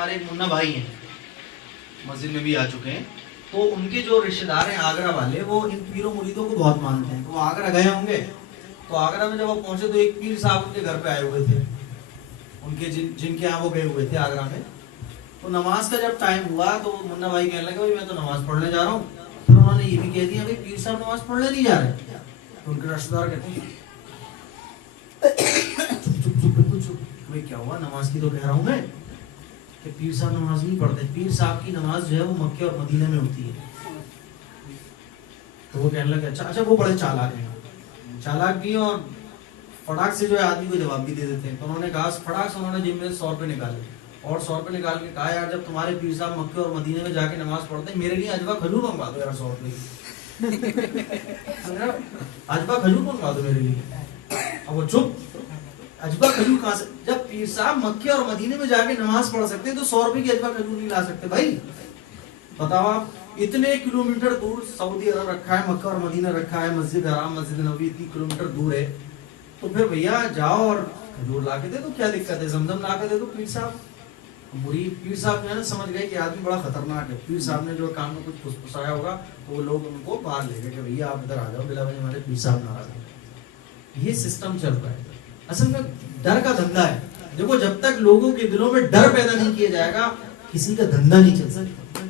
ہمارے ایک منا بھائی ہیں، مسجد میں بھی آ چکے ہیں، تو ان کے جو رشتہ دار ہیں آگرہ والے، وہ ان پیروں مریدوں کو بہت مانتے ہیں. تو وہ آگرہ گئے ہوں گے، تو آگرہ میں جب وہ پہنچے تو ایک پیر صاحب ان کے گھر پہ آئے ہوئے تھے، ان کے جن کے یہاں وہ گئے ہوئے تھے آگرہ میں. تو نماز کا جب ٹائم ہوا تو منا بھائی کہنے لگے بھائی میں تو نماز پڑھنے جا رہا ہوں. پھر انہوں نے یہ بھی کہہ دیا بھائی پیر صاحب نماز پڑھنے نہیں جا رہے. تو ان کے رشتہ دار کہتے ہیں چپ چپ چپ بالکل چپ، بھائی کیا ہوا؟ نماز کی تو کہہ رہا ہوں میں کہ پیر صاحب نماز نہیں پڑھتے. پیر صاحب کی نماز جو ہے وہ مکے اور مدینے میں ہوتی ہے. تو وہ کہنے لگے اچھا وہ بڑے چالاک ہیں، چالاک بھی ہیں اور فٹاک سے جو ہے آدمی کو جواب بھی دے دیتے ہیں. تو انہوں نے کہا فٹاک سے انہوں نے جیب میں 100 روپے نکالے اور 100 روپے نکال کے کہا یار جب تمہارے پیر صاحب مکے اور مدینے میں جا کے نماز پڑھتے ہیں میرے لیے اجوا کھجور منگوا دو یار 100 روپے اجوا کھجور منگوا دو میرے لیے. اب وہ چپ، اجوا کھجور کہاں سے؟ جب پیر صاحب مکے اور مدینے میں جا کے نماز پڑھ سکتے ہیں تو 100 روپے کی اجوا کھجور نہیں لا سکتے بھائی؟ بتاؤ آپ، اتنے کلومیٹر دور سعودی عرب رکھا ہے، مکہ اور مدینہ رکھا ہے، مسجد حرام مسجد نبوی 30 کلومیٹر دور ہے، تو پھر بھیا جاؤ اور کھجور لا کے دے دو، کیا دقت ہے؟ زمزم لا کے دے دو. پیر صاحب پیر صاحب جو ہے نا سمجھ گئے کہ آدمی بڑا خطرناک ہے. پیر صاحب نے جو کام میں کچھ پھسپھسایا ہوگا تو وہ لوگ ان کو باہر لے گئے کہ بھیا آپ ادھر آ جاؤ، بلا وجہ ہمارے پیر صاحب ناراض ہیں. یہ سسٹم چل رہا ہے. اصل میں ڈر کا دھندا ہے. دیکھو جب تک لوگوں کے دلوں میں ڈر پیدا نہیں کیا جائے گا کسی کا دھندا نہیں چل سکتا.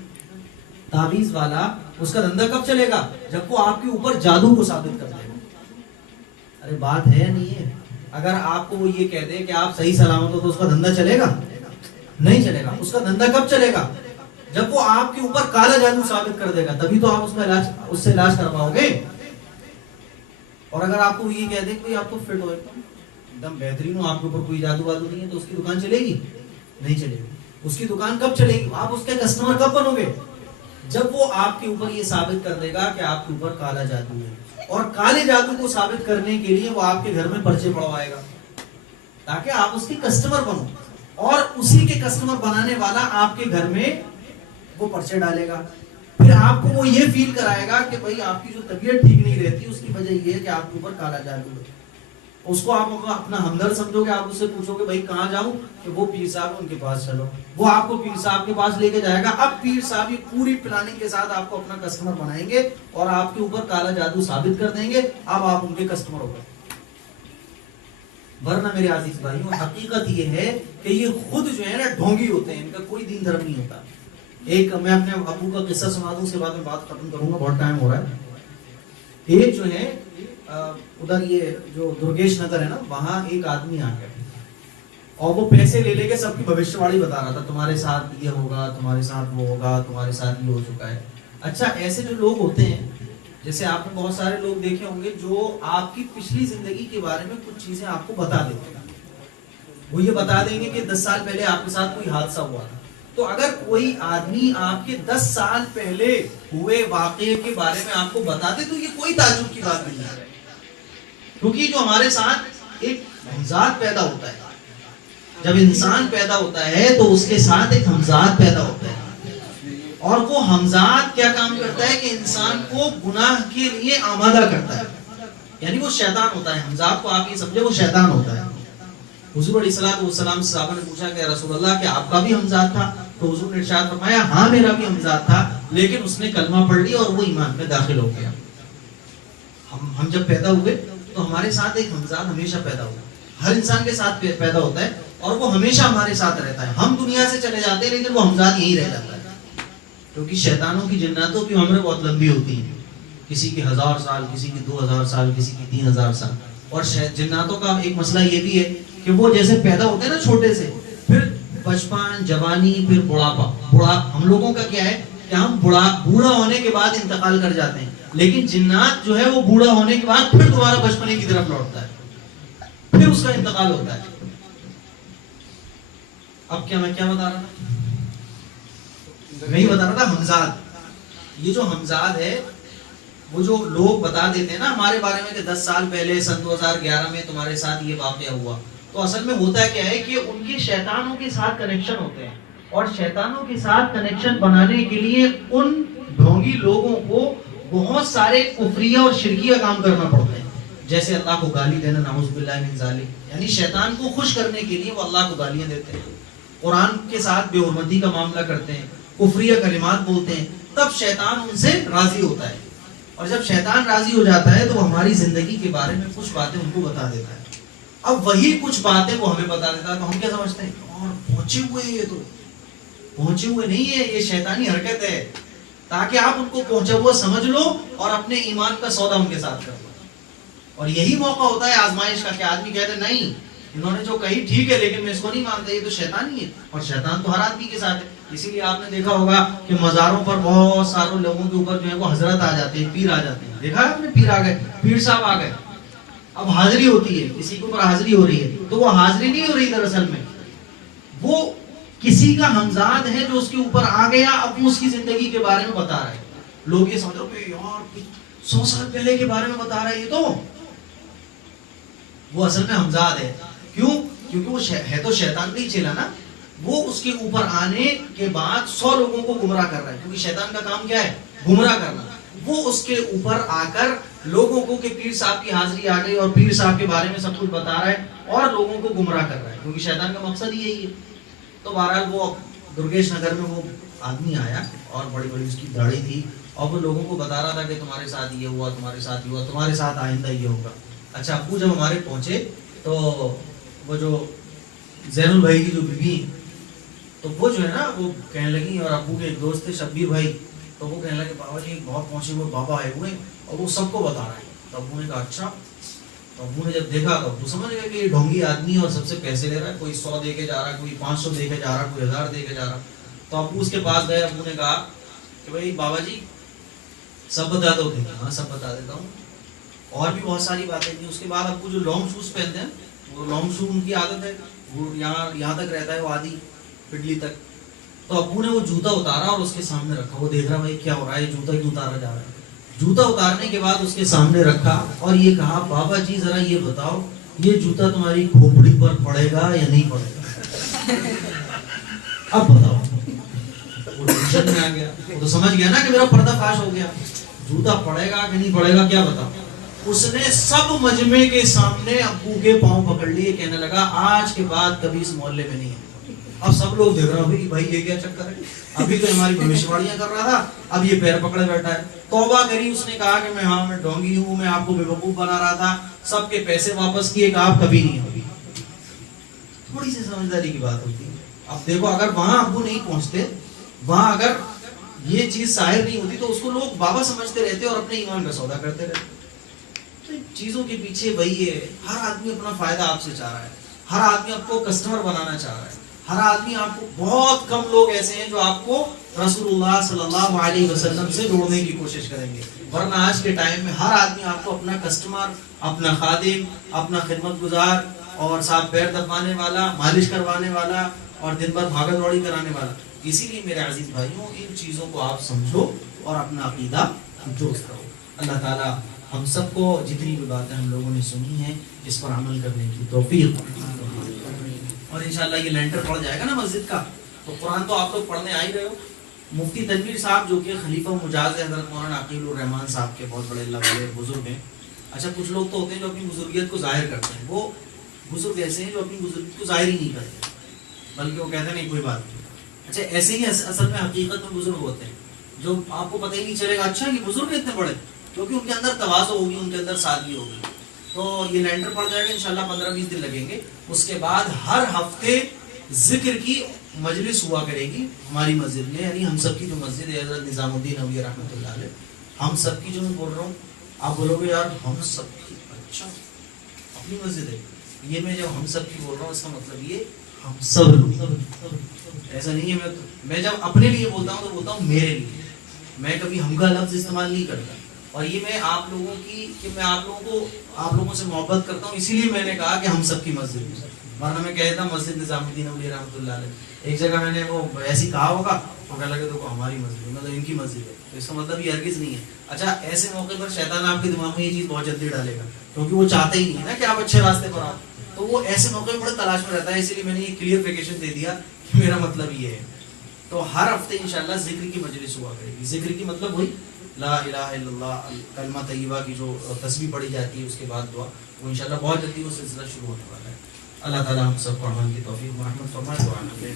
تعویذ والا اس کا دھندا کب چلے گا؟ جب وہ آپ کے اوپر جادو کو ثابت کر دے گا. ارے بات ہے نہیں ہے. اگر آپ کو وہ یہ کہہ دے کہ آپ صحیح سلامت ہو تو اس کا دھندا چلے گا؟ نہیں چلے گا. اس کا دھندا کب چلے گا؟ جب وہ آپ کے اوپر کالا جادو ثابت کر دے گا، تبھی تو آپ اس سے علاج کرواؤ گے. اور اگر آپ کو یہ کہہ دے کہ آپ تو فٹ ہو ایک دم بہترین ہو، آپ کے اوپر کوئی جادو وادو نہیں ہے، تو اس کی دکان چلے گی؟ نہیں چلے گی. اس کی دکان کب چلے گی؟ آپ اس کے کسٹمر کب بنو گے؟ جب وہ آپ کے اوپر یہ ثابت کر دے گا کہ آپ کے اوپر کالا جادو ہے. اور کالے جادو کو ثابت کرنے کے لیے وہ آپ کے گھر میں پرچے پڑوائے گا تاکہ آپ اس کی کسٹمر بنو، اور اسی کے کسٹمر بنانے والا آپ کے گھر میں وہ پرچے ڈالے گا. پھر آپ کو وہ یہ فیل کرائے گا کہ بھائی آپ کی جو طبیعت ٹھیک نہیں رہتی اس کی وجہ یہ ہے کہ آپ کے اوپر کالا جادو ہے. اس کو آپ اپنا ہمدرد سمجھو گے، آپ اس سے پوچھو گے بھائی کہاں جاؤں، کہ وہ پیر صاحب ان کے پاس چلو. وہ آپ کو پیر صاحب کے پاس لے کے جائے گا. اب پیر صاحب یہ پوری پلاننگ کے ساتھ آپ کو اپنا کسٹمر بنائیں گے اور آپ کے اوپر کالا جادو ثابت کر دیں گے. اب آپ ان کے کسٹمر ہو گئے. ورنہ میرے عزیز بھائیوں حقیقت یہ ہے کہ یہ خود جو ہے نا ڈھونگی ہوتے ہیں، ان کا کوئی دین دھرم نہیں ہوتا. ایک میں اپنے ابو کا قصہ سنا دوں، اس کے بعد میں بات ختم کروں گا، بہت ٹائم ہو رہا ہے. ایک جو ہے ادھر یہ جو درگیش نگر ہے نا، وہاں ایک آدمی آ گیا اور وہ پیسے لے کے سب کی بھوشیواڑی بتا رہا تھا، تمہارے ساتھ یہ ہوگا، تمہارے ساتھ وہ ہوگا، تمہارے ساتھ یہ ہو چکا ہے. اچھا ایسے جو لوگ ہوتے ہیں، جیسے آپ نے بہت سارے لوگ دیکھے ہوں گے جو آپ کی پچھلی زندگی کے بارے میں کچھ چیزیں آپ کو بتا دیتے ہیں. وہ یہ بتا دیں گے کہ 10 سال پہلے آپ کے ساتھ کوئی حادثہ ہوا تھا. تو اگر کوئی آدمی آپ کے 10 سال پہلے ہوئے واقعے کے بارے میں آپ کو بتا دے تو یہ کوئی تعجب کی بات نہیں ہے، کیونکہ جو ہمارے ساتھ ایک ہمزاد پیدا ہوتا ہے، جب انسان پیدا ہوتا ہے تو اس کے ساتھ ایک ہمزاد پیدا ہوتا ہے، اور وہ ہمزاد کیا کام کرتا ہے کہ انسان کو گناہ کے لیے آمادہ کرتا ہے. یعنی وہ شیطان ہوتا ہے. ہمزاد کو آپ یہ سمجھے وہ شیطان ہوتا ہے. حضور علیہ السلام سے صحابہ نے پوچھا کہ رسول اللہ کہ آپ کا بھی ہمزاد تھا؟ تو حضور نے ارشاد فرمایا ہاں میرا بھی ہمزاد تھا، لیکن اس نے کلمہ پڑھ لیا اور وہ ایمان میں داخل ہو گیا. ہم جب پیدا ہوئے تو ہمارے ساتھ ایک ہمزاد ہمیشہ پیدا ہوا. ہر انسان کے ساتھ پیدا ہوتا ہے اور وہ ہمیشہ ہمارے ساتھ رہتا ہے. ہم دنیا سے چلے جاتے ہیں لیکن وہ ہمزاد یہی رہ جاتا ہے. کیونکہ شیطانوں کی جناتوں کی عمریں بہت لمبی ہوتی ہیں، کسی کی 1000 سال، کسی کی 2000 سال، کسی کی 3000 سال. اور جناتوں کا ایک مسئلہ یہ بھی ہے کہ وہ جیسے پیدا ہوتے ہیں نا چھوٹے سے، پھر بچپن، جوانی، پھر بڑھا. ہم لوگوں کا کیا ہے کہ ہم بوڑھا ہونے کے بعد انتقال کر جاتے ہیں، لیکن جنات جو ہے وہ بوڑھا ہونے کے بعد پھر دوبارہ بچپنے کی طرف لوٹتا ہے، پھر اس کا انتقال ہوتا ہے. اب میں کیا بتا رہا تھا؟ میں بتا رہا تھا ہمزاد. یہ جو ہمزاد ہے وہ جو لوگ بتا دیتے ہیں نا ہمارے بارے میں کہ 10 سال پہلے سن 2011 میں تمہارے ساتھ یہ واقعہ ہوا، تو اصل میں ہوتا کیا ہے کہ ان کے شیطانوں کے ساتھ کنیکشن ہوتے ہیں، اور شیطانوں کے ساتھ کنیکشن بنانے کے لیے ان ڈھونگی لوگوں کو بہت سارے کفریہ اور شرکیہ کام کرنا پڑتا ہے. جیسے اللہ کو گالی دینا، نعوذ باللہ من ذالک. یعنی شیطان کو خوش کرنے کے لیے وہ اللہ کو گالیاں دیتے ہیں. قرآن کے ساتھ بے حرمتی کا معاملہ کرتے ہیں، کفریہ کلمات بولتے ہیں، تب شیطان ان سے راضی ہوتا ہے، اور جب شیطان راضی ہو جاتا ہے تو وہ ہماری زندگی کے بارے میں کچھ باتیں ان کو بتا دیتا ہے۔ اب وہی کچھ باتیں وہ ہمیں بتا دیتا ہے تو ہم کیا سمجھتے ہیں، اور پہنچے ہوئے ہیں، یہ تو پہنچے ہوئے نہیں ہے، یہ شیطانی حرکت ہے، تاکہ آپ ان کو پہنچا ہوا سمجھ لو اور اپنے ایمان کا سودا ان کے ساتھ کر لو۔ اور یہی موقع ہوتا ہے آزمائش کا کہ آدمی کہتے ہیں نہیں انہوں نے جو کہی ٹھیک ہے لیکن میں اس کو نہیں مانتا، یہ تو شیطان ہی ہے، اور شیطان تو ہر آدمی کے ساتھ ہے۔ اسی لیے آپ نے دیکھا ہوگا کہ مزاروں پر بہت سارے لوگوں کے اوپر جو ہے وہ حضرت آ جاتے ہیں، پیر آ جاتے ہیں، دیکھا ہے آپ نے، پیر آ گئے، پیر صاحب آ گئے، اب حاضری ہوتی ہے، کسی کے اوپر حاضری ہو رہی ہے تو وہ حاضری نہیں ہو رہی، دراصل میں وہ کسی کا ہمزاد ہے جو اس کے اوپر آ گیا، اب اس کی زندگی کے بارے میں بتا رہا ہے۔ لوگ یہ سمجھ رہے ہیں یار 100 سال پہلے کے بارے میں بتا رہا ہے، یہ تو وہ اصل میں ہمزاد ہے۔ کیوں؟ کیونکہ وہ ہے تو شیطان کا ہی چیلا نا، وہ اس کے اوپر آنے کے بعد 100 لوگوں کو گمراہ کر رہا ہے، کیونکہ شیطان کا کام کیا ہے، گمراہ کرنا۔ وہ اس کے اوپر آ کر لوگوں کو کہ پیر صاحب کی حاضری آ گئی اور پیر صاحب کے بارے میں سب کچھ بتا رہا ہے اور لوگوں کو گمراہ کر رہا ہے، کیونکہ شیطان کا مقصد ہی یہی ہے۔ تو بہرحال وہ درگیش نگر میں وہ آدمی آیا اور بڑی بڑی اس کی داڑھی تھی، اور وہ لوگوں کو بتا رہا تھا کہ تمہارے ساتھ یہ ہوا، تمہارے ساتھ یہ ہوا، تمہارے ساتھ آئندہ یہ ہوگا۔ اچھا ابو جب ہمارے پہنچے تو وہ جو زین البھائی کی جو بیوی، تو وہ جو ہے نا وہ کہنے لگی، اور ابو کے ایک دوست تھے شبیر بھائی، تو وہ کہنے لگے بابا جی بہت پہنچے ہوئے بابا آئے ہوئے اور وہ سب کو بتا رہے ہیں۔ تو ابو نے کہا اچھا، تو ابو نے جب دیکھا تو ابو سمجھ گیا کہ یہ ڈھونگی آدمی ہے اور سب سے پیسے لے رہا ہے، کوئی 100 دے کے جا رہا ہے، کوئی 500 دے کے جا رہا ہے، کوئی 1000 دے کے جا رہا۔ تو ابو اس کے پاس گئے، ابو نے کہا کہ بھائی بابا جی سب بتا دو گے؟ ہاں سب بتا دیتا ہوں، اور بھی بہت ساری باتیں تھیں۔ اس کے بعد ابو جو لانگ شوز پہنتے ہیں، وہ لانگ شو ان کی عادت ہے، وہ یہاں تک رہتا ہے، وہ آدھی پڈلی تک۔ تو ابو نے وہ جوتا اتارا اور اس کے سامنے رکھا، وہ دیکھ رہا بھائی کیا ہو رہا ہے، یہ جوتا کیوں اتارا جا رہا ہے۔ جوتا اتارنے کے بعد اس کے سامنے رکھا اور یہ کہا بابا جی ذرا یہ بتاؤ یہ جوتا تمہاری کھوپڑی پر پڑے گا یا نہیں پڑے گا؟ اب بتاؤ۔ وہ ٹینشن میں آ گیا، وہ تو سمجھ گیا نا کہ میرا پردہ فاش ہو گیا، جوتا پڑے گا کہ نہیں پڑے گا کیا بتاؤ۔ اس نے سب مجمع کے سامنے ابو کے پاؤں پکڑ لیے، کہنے لگا آج کے بعد کبھی اس محلے میں نہیں ہے۔ اب سب لوگ دیکھ رہے ہیں بھائی یہ کیا چکر ہے، ابھی تو ہماری بھوشواڑیاں کر رہا تھا، اب یہ پیر پکڑے بیٹھا ہے۔ توبہ کری، اس نے کہا کہ میں ڈھونگی ہوں، میں آپ کو بے وقوف بنا رہا تھا، سب کے پیسے واپس کیے کہ آپ کبھی نہیں ہوگی۔ تھوڑی سی سمجھداری کی بات ہوتی ہے۔ اب دیکھو اگر وہاں ابو نہیں پہنچتے، وہاں اگر یہ چیز ظاہر نہیں ہوتی تو اس کو لوگ بابا سمجھتے رہتے اور اپنے ایمان کا سودا کرتے رہتے۔ تو چیزوں کے پیچھے وہی ہے، ہر آدمی اپنا فائدہ آپ سے چاہ رہا ہے، ہر آدمی آپ کو کسٹمر بنانا چاہ رہا ہے، ہر آدمی آپ کو، بہت کم لوگ ایسے ہیں جو آپ کو رسول اللہ صلی اللہ علیہ وسلم سے جوڑنے کی کوشش کریں گے، ورنہ آج کے ٹائم میں ہر آدمی آپ کو اپنا کسٹمر، اپنا خادم، اپنا خدمت گزار اور ساتھ پیر دبانے والا، مالش کروانے والا اور دن بھر بھاگا دوڑی کرانے والا۔ اسی لیے میرے عزیز بھائیوں ان چیزوں کو آپ سمجھو اور اپنا عقیدہ درست رہو۔ اللہ تعالیٰ ہم سب کو جتنی بھی باتیں ہم لوگوں نے سنی ہیں اس پر عمل کرنے کی توفیق، اور انشاءاللہ یہ لینٹر پڑ جائے گا نا مسجد کا، تو قرآن تو آپ لوگ پڑھنے آ ہی رہے ہو۔ مفتی تنویر صاحب جو کہ خلیفہ مجاز حضرت مولانا عقیل الرحمان صاحب کے بہت بڑے اللہ والے بزرگ ہیں۔ اچھا کچھ لوگ تو ہوتے ہیں جو اپنی بزرگیت کو ظاہر کرتے ہیں، وہ بزرگ ایسے ہیں جو اپنی بزرگیت کو ظاہر ہی نہیں کرتے، بلکہ وہ کہتے ہیں نہیں کوئی بات نہیں۔ اچھا ایسے ہی اصل میں حقیقت میں بزرگ ہوتے ہیں جو آپ کو پتہ ہی نہیں چلے گا اچھا یہ بزرگ اتنے بڑے، کیونکہ ان کے اندر تواضع ہوگی، ان کے اندر سادگی ہوگی۔ تو یہ لینڈر پڑ جائے گا انشاءاللہ، 15-20 دن لگیں گے۔ اس کے بعد ہر ہفتے ذکر کی مجلس ہوا کرے گی ہماری مسجد میں، یعنی ہم سب کی جو مسجد ہے حضرت نظام الدین اولیاء رحمۃ اللہ علیہ، ہم سب کی جو میں بول رہا ہوں، آپ بولو گے یار ہم سب کی، اچھا اپنی مسجد ہے یہ، میں جب ہم سب کی بول رہا ہوں اس کا مطلب یہ ہم سب لوگ، ایسا نہیں ہے میں جب اپنے لیے بولتا ہوں تو بولتا ہوں میرے لیے، میں کبھی ہم کا لفظ استعمال نہیں کرتا، اور یہ میں آپ لوگوں کی کہ میں آپ لوگوں سے محبت کرتا ہوں، اسی لیے میں نے کہا کہ ہم سب کی مسجد ہے، ورنہ میں کہتا مسجد نظام الدین اولیاء رحمۃ اللہ علیہ۔ ایک جگہ میں نے وہ ایسی کہا ہوگا تو کہنے لگے تو ہماری مسجد ہے، مطلب ان کی مسجد ہے، تو اس کا مطلب یہ ہرگز نہیں ہے۔ اچھا ایسے موقع پر شیطان آپ کے دماغ میں یہ چیز بہت جلدی ڈالے گا، کیونکہ وہ چاہتا ہی نہیں ہے نا کہ آپ اچھے راستے پر آؤ، تو وہ ایسے موقع میں بڑے تلاش میں رہتا ہے، اسی لیے میں نے یہ کلیئرفیکیشن دے دیا کہ میرا مطلب یہ ہے۔ تو ہر ہفتے انشاءاللہ ذکر کی مجلس ہوا کرے گی۔ ذکر کی مطلب وہی لا الہ الا اللہ کلمہ طیبہ کی جو تسبیح پڑھی جاتی ہے، اس کے بعد دعا، وہ انشاءاللہ بہت جلدی وہ سلسلہ شروع ہونے والا ہے۔ اللہ تعالیٰ ہم سب کو عمل کی توفیق و رحمت فرمائے. دعا کریں.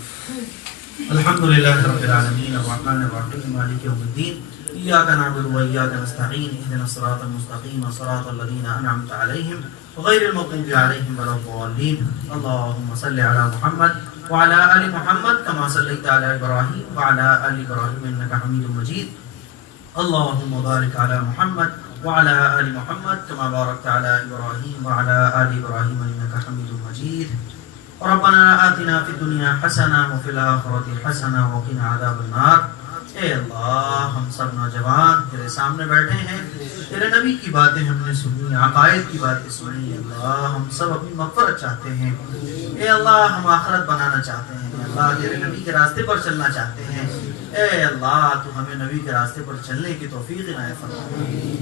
الحمدللہ رب العالمین الرحمن الرحیم مالک یوم الدین ایاک نعبد و ایاک نستعین اهدنا الصراط المستقیم صراط الذین انعمت علیہم غیر المغضوب علیہم ولا الضالین. اللهم صل علی محمد وعلى آل محمد كما صليت على إبراهيم وعلى آل إبراهيم إنك حميد مجيد. اللهم بارك على محمد وعلى آل محمد كما باركت على إبراهيم وعلى آل إبراهيم إنك حميد مجيد. ربنا آتنا في الدنيا حسنة وفي الآخرة حسنة وقنا عذاب النار. اے اللہ ہم سب نوجوان تیرے سامنے بیٹھے ہیں, تیرے نبی کی باتیں ہم نے سنی, عقائد کی باتیں سنی. اللہ ہم سب اپنی مغفرت چاہتے ہیں. اے اللہ ہم آخرت بنانا چاہتے ہیں. اللہ تیرے نبی کے راستے پر چلنا چاہتے ہیں. اے اللہ تو ہمیں نبی کے راستے پر چلنے کی توفیق عنایت فرما.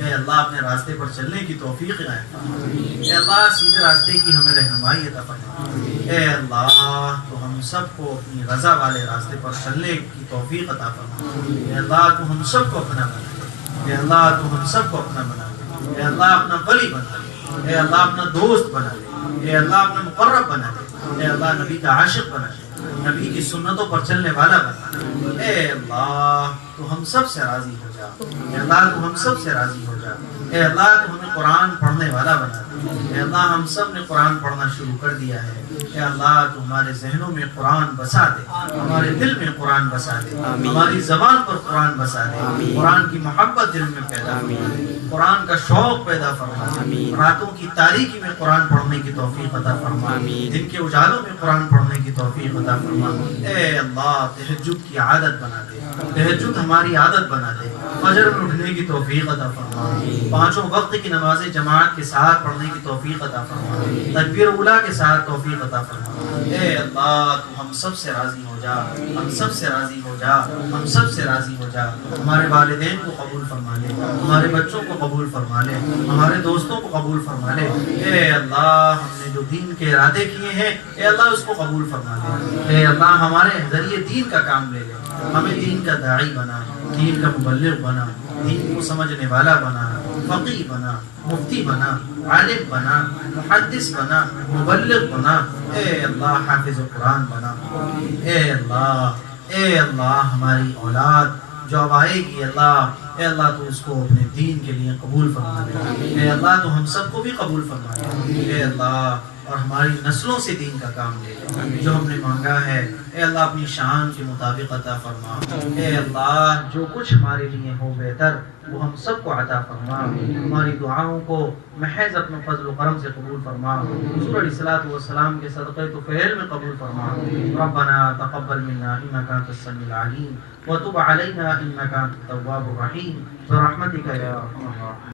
اے اللہ اپنے راستے پر چلنے کی توفیق عنایت فرما. اے اللہ سیدھے راستے کی ہمیں رہنمائی عطا فرما. اے اللہ تو ہم سب کو اپنی رضا والے راستے پر چلنے کی توفیق عطا فرما. اے اللہ تو ہم سب کو اپنا بنا دے. اے اللہ تو ہم سب کو اپنا بنا دے. اے اللہ اپنا ولی بنا دے. اے اللہ اپنا دوست بنا دے. اے اللہ اپنا مقرب بنا دے. اے اللہ نبی کا عاشق بنا دے. نبی کی سنتوں پر چلنے والا بنا دے. اے اللہ تو ہم سب سے راضی ہو جا. اے اللہ تو ہم سب سے راضی ہو جا. اے اللہ تو ہمیں قرآن پڑھنے والا بنا دے. اے اللہ ہم سب نے قرآن پڑھنا شروع کر دیا ہے. اے اللہ تو ہمارے ذہنوں میں قرآن بسا دے. ہمارے دل میں قرآن بسا دے. ہماری زبان پر قرآن بسا دے. قرآن کی محبت دل میں پیدا فرما. قرآن کا شوق پیدا فرما. راتوں کی تاریکی میں قرآن پڑھنے کی توفیق عطا فرما. دن کے اجالوں میں قرآن پڑھنے کی توفیق عطا فرما. اے اللہ تہجد کی عادت بنا دے. تہجد ہماری عادت بنا دے. فجر میں اٹھنے کی توفیق عطا فرما. پانچوں وقت کی نمازیں جماعت کے ساتھ پڑھنے کی توفیق عطا فرما. تکبیر اولیٰ کے ساتھ توفیق عطا فرما. اے اللہ تو ہم سب سے راضی ہو جا. ہم سب سے راضی ہو جا. ہم سب سے راضی ہو جا. ہمارے والدین کو قبول فرما لے. ہمارے بچوں کو قبول فرما لے. ہمارے دوستوں کو قبول فرما لے. اے اللہ ہم نے جو دین کے ارادے کیے ہیں اے اللہ اس کو قبول فرما لے. اے اللہ ہمارے ذریعے دین کا کام لے لے. ہمیں دین کا داعی بنا. دین کا مبلغ بنا. دین کو سمجھنے والا بنا. فقیہ بنا. مفتی بنا. عالم بنا. محدث بنا. مبلغ بنا. اے اللہ حافظ قرآن بنا. اے اللہ ہماری اولاد جو اب آئے گی اے اللہ تو اس کو اپنے دین کے لیے قبول فرما لے. اے اللہ تو ہم سب کو بھی قبول فرما لے. اے اللہ اور ہماری نسلوں سے دین کا کام لے لے. جو ہم نے مانگا ہے اے اللہ اپنی شان کے مطابق عطا فرما. اے اللہ جو کچھ ہمارے لیے ہو بہتر وہ ہم سب کو عطا فرما. ہماری دعاؤں کو محض اپنے فضل و کرم سے قبول فرما. حضور علیہ الصلوۃ والسلام کے صدقے تو فعل میں قبول فرما. ربنا تقبل منا انك انت السميع العليم وتب علينا انك انت التواب الرحيم برحمتك يا ارحم الراحمين.